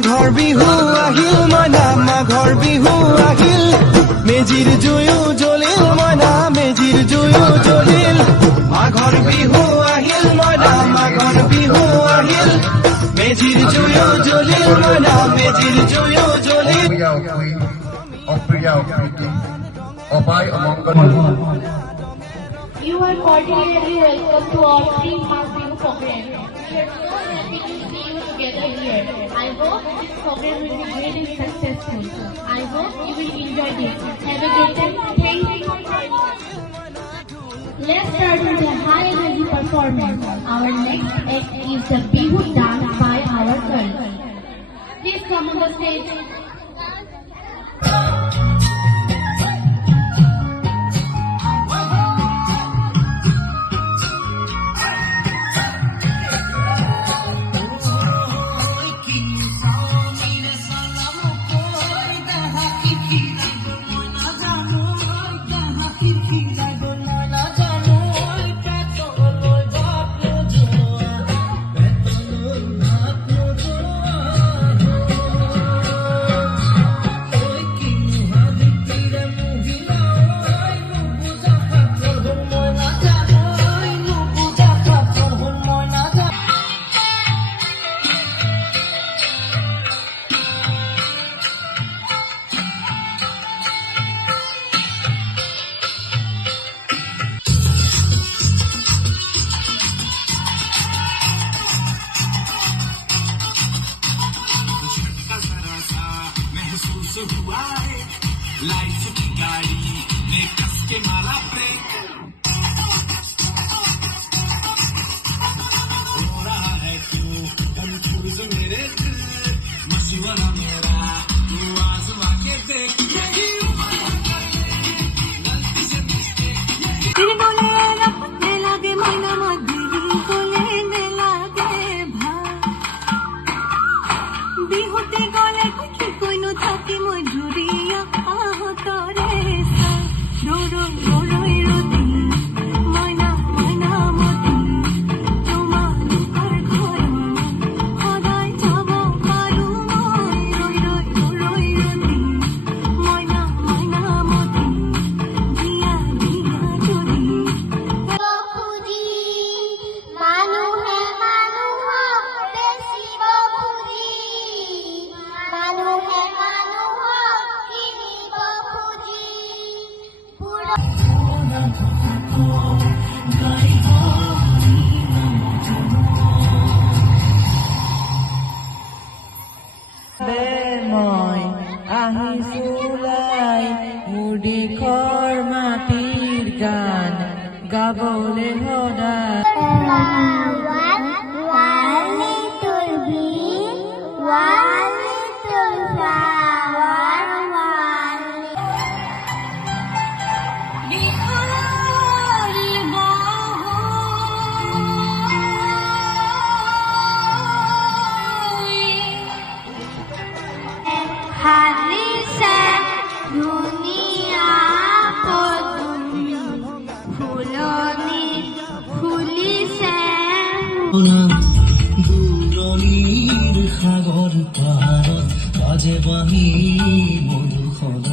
মাঘৰ বিহু আহিল মইনা মাঘৰ বিহু আহিল মেজিৰ জুয়ো জ্বলিল মইনা মেজিৰ জুয়ো জ্বলিল মাঘৰ বিহু আহিল মইনা মাঘৰ বিহু আহিল মেজিৰ জুয়ো জ্বলিল মইনা মেজিৰ জুয়ো জ্বলিল অপ্ৰিয়া অপ্ৰীতি অপায় অমংগল। You are cordially welcome to our pre-Maghrib program. We are so happy to see you together here. I hope this program will be great and successful. I hope you will enjoy it. Have a good time. Thank you. Let's start with a high energy performance. Our next act is the Bihu dance by our girls. Please come on the stage. Life की गाड़ी ने कस के मारा break हो रहा है क्यों confuse मेरे दिल मशवरा मेरा तू आजमा के देख বিহুতে গলে কি কইনো থাকি মই জুরিয়া আহতরে রোরই রোরই রতি ময়না ময়না মতি তোমার ঘর ঘর সদায় যাব পারু মই রই রই রই রতি ময়না ময়না মতি দিয়া দিয়া চলি বাপুজি মানুহে মানুহক বেছি বাপুজি মানুহে মানুহক কিনিব খুজি মই আহিছোলাই মুদিখৰ মাটিৰ গান গাবলে সদায় হালিছে ধুনীয়া পদুমি ফুলনি ফুলিছে দূৰণিৰ সাগৰ পাৰত বাজে বাঁহী মধুসৰ